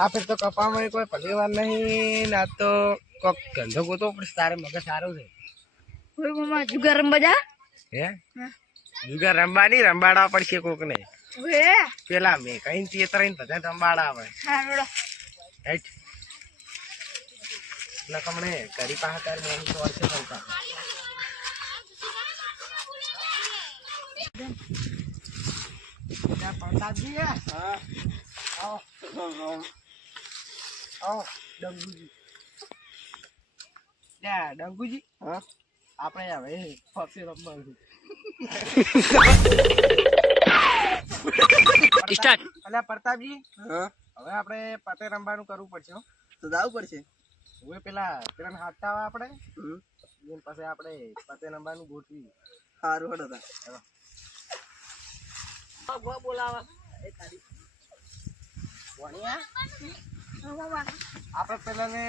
આ ફેર તો કપામાં કોઈ પરિવાર નહીં ના તો કોક ગંધો ગોતો પણ તારે મગજ સારું છે. કોઈ મામા જુગાર રમવા જા હે જુગાર રમવાની રંબાડા પડશે કોક ને ઓએ પેલા મે કઈ તેતરીને બધા રંબાડા આવે હારોડો હેટ ના કમણે કરી પાસે તાર મોન તો વર્ષે નહોતા ના પતાજી હા આવો ડંગુજી યા ડંગુજી હા આપણે હવે ફરતી રમવાનું સ્ટાર્ટ. અલ્યા પ્રતાપજી હા હવે આપણે પતે રમવાનું કરવું પડશે હો. તો જાવું પડશે. હવે પેલા હાથતા આવે આપણે એમ પછી આપણે પતે રમવાનું ગોઠવી સારું હડો તા બોલાવા એ તારી વણિયા આપણે પેલા ને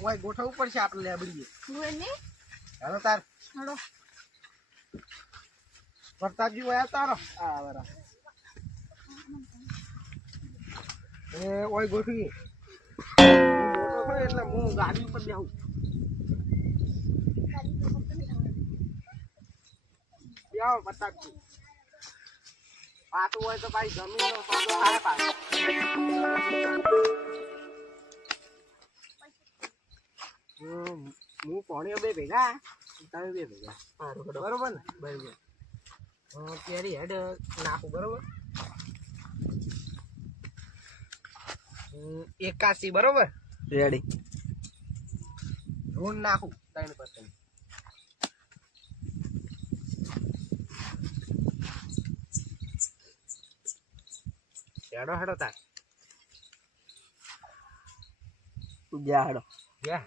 હોય ગોઠવવું પડશે આપણે લેબડીએ હાલો તાર હાલો પ્રતાપજી વયા તારો આ બરા એ ઓય ગોઠવી એટલે હું ગાડી ઉપર બેહું બેહો પ્રતાપજી પાતું હોય તો ભાઈ જમીન નો સોદો થાય પાછો હું પોણીઓ બે ભેગા તમે બે ભેગા બરોબર ને બરોબર કેરી હેડ નાખું બરોબર 81 બરોબર રેડી ઋણ નાખું 3% હેડો હેડો તાર જા હડો યા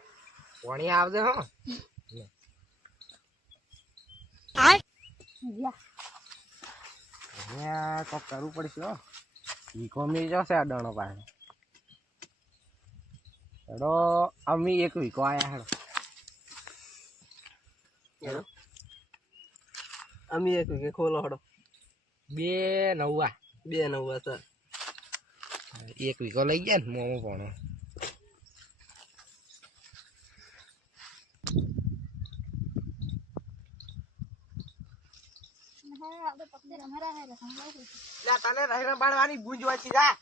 પોણી આવજે હો અહીંયા કોક કરવું પડશે હો ઈકો મી જશે આ ડણો પાસે હેડો અમી એક વીકો આયા હેડો અમે એક કે ખોલો હડો 2 નવા 2 9 સર એક વીકો લઈ ગયા ને મોમો પોણો તને રહી બાળવાની ગુંજ વાંચી જા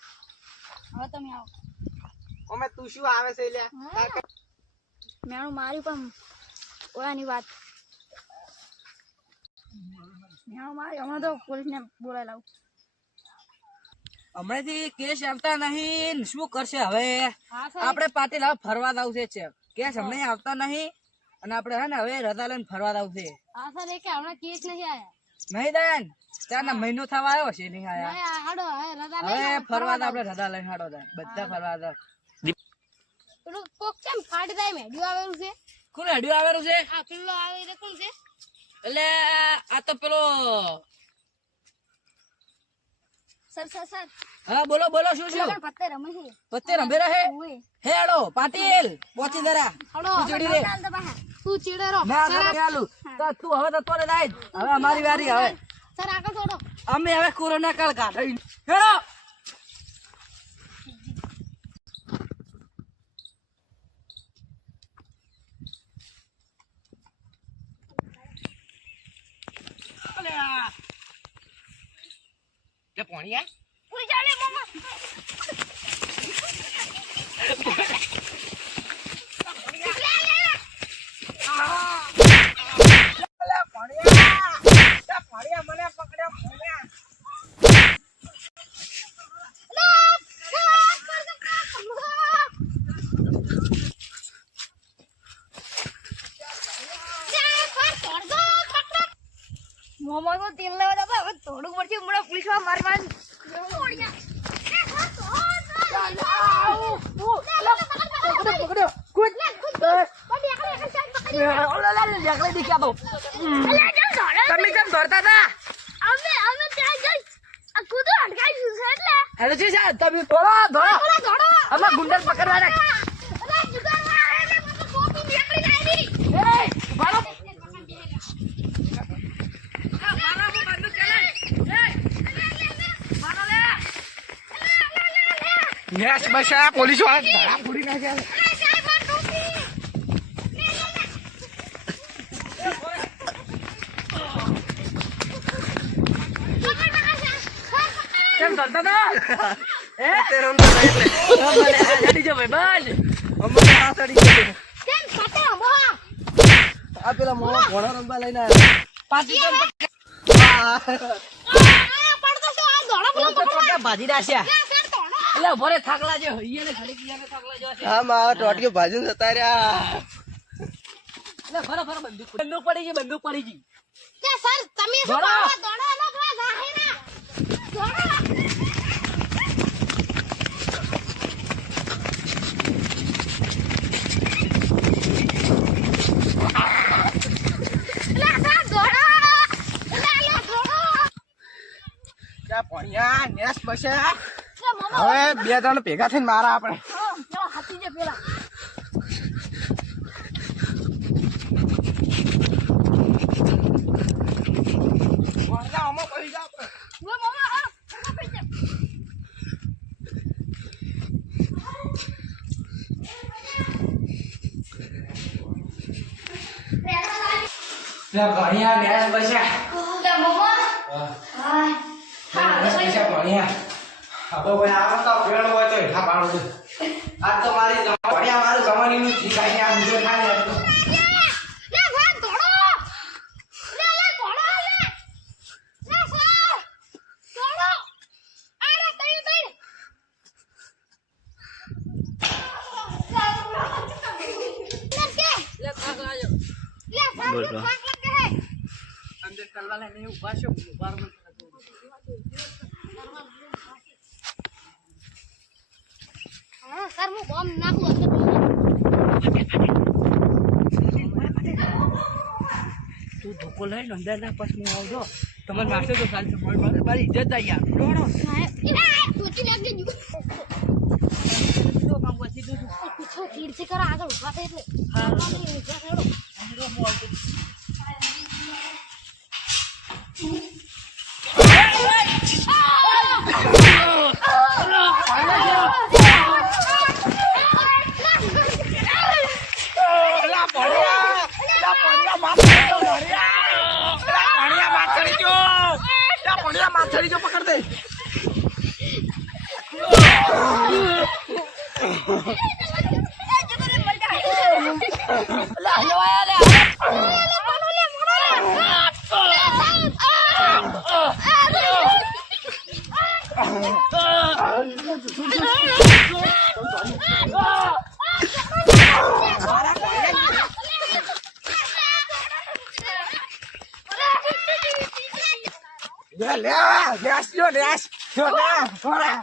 હવે તમે આવો અમે તું શું આવે છે લ્યા મેણું માર્યું પણ ઓયાની વાત મેણું માર્યું હમણાં તો પોલીસને બોલાવી લાવું હમણાંથી કેસ આવતા નહીં શું કરશે હવે હા સર આપણે પાટીલ હવે ફરવા દાવ છે કેસ હમણાં આવતા નહીં અને આપણે હે ને હવે રજા લઈને ફરવા દાવ છે હા સર એ કે હમણાં કેસ નહીં આયા નહીં દયાન ત્યાંના મહિનો થવા આવ્યો છે નહીં આયા નહીં આયા હાડો હવે રજા હવે લઈને ફરવા દા આપણે રજા લઈને હાડો દા બધા ફરવા દા પેલું કોક કેમ ફાટી જાય મેડ્યું આવેલું છે કોણ હેડ્યું આવેલું છે આ પેલું આવે એ કોણ છે એટલે આ તો પેલો સર સર સર હા બોલો બોલો શું શું પણ પત્તે રમે છે પત્તે રંભે રહે ઓય હેડો પાટીલ પહોંચી જરા હાડો તું ચીડી રે તું ચીડે રો ના ના ચાલુ તો તું હવે તો તોરે દાઈ હવે અમારી વારી હવે સર આગળ છોડો અમે હવે કોરોના કાળ કાઢી હેડો લે પોણીયા કોઈ ચાલે મામા મને પકડ્યો પોણીયા મોમો તો તેલ લેવા દે હવે થોડું પડશે હમણાં પોલીસ માં મારવાનું તમે કેમ દોડતા હતા હેડો છે તમે દોડો દોડો અમે ગુંડલ પકડવાના નેસ બસા પોલીસ વાળા ધડા ફોડી નાખ્યા એ સાહેબ આ ટોપી કેમ ચાલતા હતા તે રમતો નહીં એટલે ગાડી જો ભાઈ અમારે આ ચડી ગયો કેમ ખાતે મોવા આ પેલા મોવા ઘોડા રમવા લઈને આવ્યા પાછી તો આ પડતો છે આ દોડા બોલો પકડો ભાજી નાખ્યા ના સર દોડો એટલે ભરે થાકલા જો ઈયાને ખાલી ઈયાને થાકલા જો છે હા મારા ટોટિયો ભાજીને જતા રહ્યા એટલે ભરે બંદૂક પડી ગઈ કે સર તમે શું દોડો. કરો દોડો ના પેલા જાહેરા દોડો લા સર દોડો લા દોડો ત્યાં ભણ્યા નેસ બસ્યા લે મોમો હવે બે જણ ભેગા થઈને મારા આપણે પેલા હાથી જે પેલા ભણતા અમો કરી જાવ લે મોમો આ પૈસા ભણ્યા નેસ બસ્યા લે મોમો હા નેસ બસ્યા ભણ્યા હવે કોઈ આવે તો ફેર હોય તો હેઠા પાડો દે આજ તો મારી ભણ્યા મારું જમાનીનું શીખાઈ આ મુજબ થાય લે સર દોડો લે દોડો લે સર દોડો અરે તઈ એટલે થાકલા જો બોલો અંદર તલવા લઈને ઉભા છો ઉભા રહો સર હું બોમ્બ નાખું તું ધોકો લઈ લો અંદર ના પછી હું આવજો તમારે મારશે તો ચાલશે મારી ઇજ્જત જાય યાર દોડો ટોચી લાગી ગયું તો કામ પછી તું પૂછો કીર્તિ કરો આગળ ઉભા થઈ એટલે હા. ઉભા થયો માથડી જો પકડ દે લે લે નેસ જો નેસ જો લે થોડા